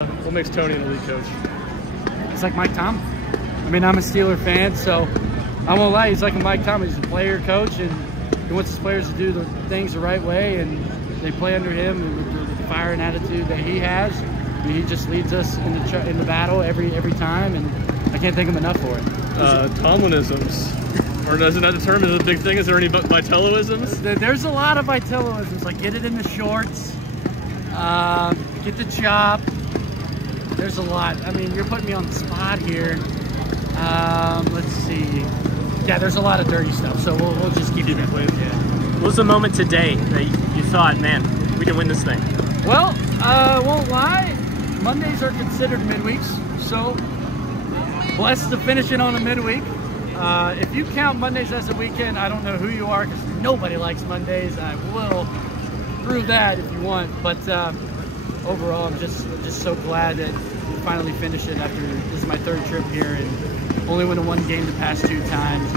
What makes Tony an elite coach? It's like Mike Tomlin. I mean, I'm a Steeler fan, so I won't lie. He's like a Mike Tomlin. He's a player coach, and he wants his players to do the things the right way, and they play under him with the fire and attitude that he has. I mean, he just leads us in the battle every time, and I can't thank him enough for it. Tomlinisms, or isn't that the term? Is it a big thing? Is there any Vitelloisms? There's a lot of Vitelloisms, like get it in the shorts, get the chop. There's a lot. I mean, you're putting me on the spot here. Let's see. Yeah, there's a lot of dirty stuff, so we'll just keep it clean. Yeah. What was the moment today that you thought, man, we can win this thing? Well, won't lie. Mondays are considered midweeks, so blessed to finish it on a midweek. If you count Mondays as a weekend, I don't know who you are, because nobody likes Mondays. I will prove that if you want, but overall, I'm just so glad that we finally finished it after this is my third trip here, and only won one game the past 2 times,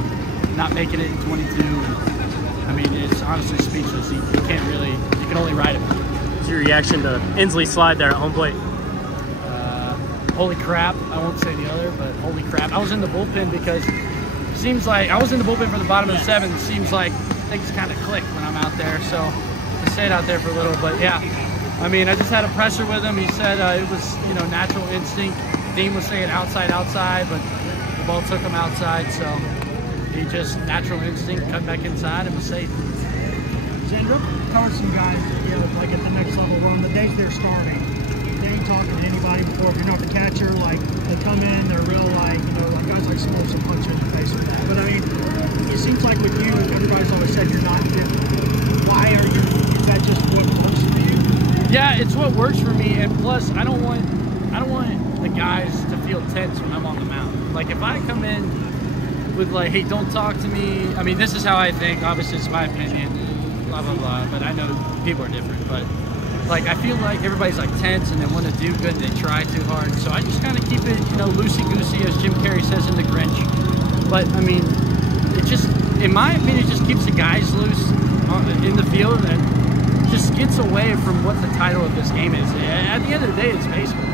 not making it in 22. I mean, it's honestly speechless. You can only ride it. What's your reaction to Inslee's slide there at home plate? Holy crap. I won't say the other, but holy crap. I was in the bullpen because it seems like I was in the bullpen for the bottom of the 7th. It seems like things kind of click when I'm out there, so I stayed out there for a little, but yeah. I mean, I just had a presser with him. He said it was, natural instinct. Dean was saying outside, but the ball took him outside, so he just natural instinct, cut back inside, and was safe. Zander, covered some guys, like at the next level run. The days they're starting, they ain't talking to anybody before. If you're not the catcher, like they come in, they're real like guys like Smokes and punch you in the face with that. But I mean, it seems like with you, everybody's always said you're not fit. Why are you? Is that just what works for you? Yeah, it's what works for me, and plus I don't want the guys to feel tense when I'm on the mound. Like if I come in with like, hey, don't talk to me. I mean, this is how I think. Obviously, it's my opinion. Blah blah blah. But I know people are different. But like I feel like everybody's like tense and they want to do good and they try too hard. So I just kind of keep it, loosey goosey, as Jim Carrey says in The Grinch. But I mean, it just, in my opinion, just keeps the guys loose in the field and just gets away from what the title of this game is. At the end of the day, it's baseball.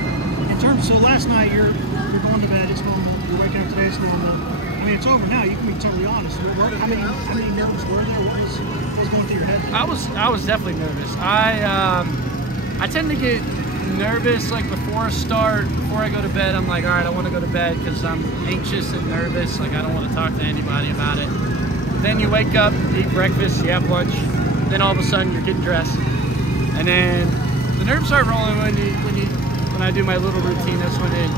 So last night you're going to bed, it's normal. You're waking up today, it's normal. I mean, it's over now. You can be totally honest. How many nerves were there? What was going through your head? I was definitely nervous. I tend to get nervous like before I go to bed. I'm like, all right, I want to go to bed because I'm anxious and nervous. Like I don't want to talk to anybody about it. Then you wake up, eat breakfast, you have lunch. Then all of a sudden you're getting dressed, and then the nerves start rolling when I do my little routine. That's when it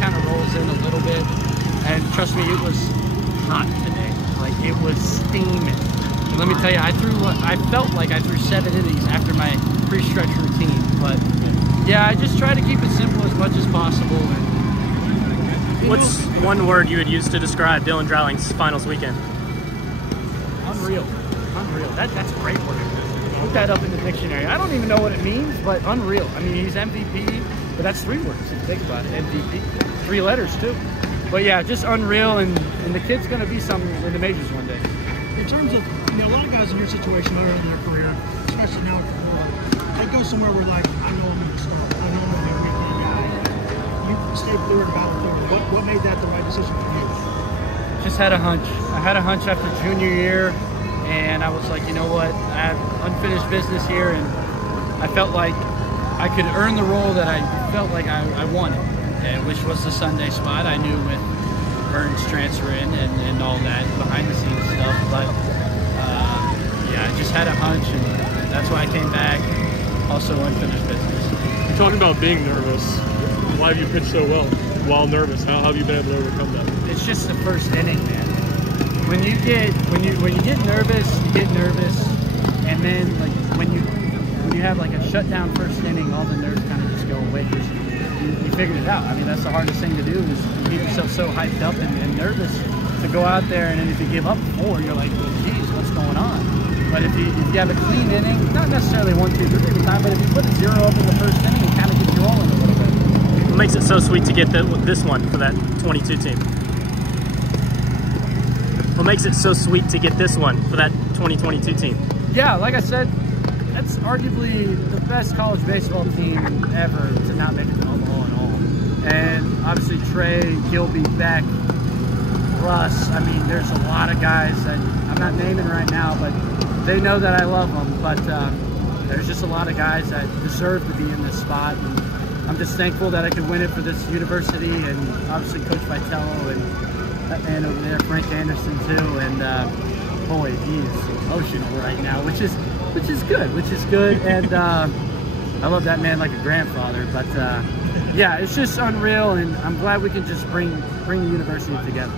kind of rolls in a little bit. And trust me, it was hot today. Like it was steaming. And let me tell you, I felt like I threw 7 innings after my pre-stretch routine. But yeah, I just try to keep it simple as much as possible. And, what's one word you would use to describe Dylan Drowling's finals weekend? Unreal. Unreal. That's a great word. Look that up in the dictionary. I don't even know what it means, but unreal. I mean, he's MVP, but that's 3 words if you think about it. MVP. 3 letters too. But yeah, just unreal, and the kid's gonna be something in the majors one day. In terms of, a lot of guys in your situation earlier in their career, especially now with the world, they go somewhere where like, I know I'm gonna start. I know I'm gonna be a weekend guy. You stay fluid about it. What made that the right decision for you? Just had a hunch. I had a hunch after junior year. And I was like, you know what, I have unfinished business here, and I felt like I could earn the role that I felt like I wanted, which was the Sunday spot. I knew with Burns transferring and all that behind-the-scenes stuff, but yeah, I just had a hunch, and that's why I came back. Also unfinished business. You're talking about being nervous. Why have you pitched so well while nervous? How have you been able to overcome that? It's just the first inning, man. When you get nervous, and then like when you have like a shutdown first inning, all the nerves kind of just go away because you figured it out. I mean, that's the hardest thing to do is keep yourself so hyped up and nervous to go out there, and then if you give up 4, you're like, well, geez, what's going on? But if you have a clean inning, not necessarily 1, 2, 3 every time, but if you put a 0 up in the first inning, it kind of gets you rolling a little bit. What makes it so sweet to get this one for that 22 team? What makes it so sweet to get this one for that 2022 team? Yeah, like I said, that's arguably the best college baseball team ever to not make it to Omaha. obviously Trey, Gilby, Beck, Russ. I mean, there's a lot of guys that I'm not naming right now, but they know that I love them. But there's just a lot of guys that deserve to be in this spot. And I'm just thankful that I could win it for this university, and obviously Coach Vitello and over there Frank Anderson too. And boy, he's emotional right now, which is good. And I love that man like a grandfather. But yeah, it's just unreal, and I'm glad we can just bring the university together.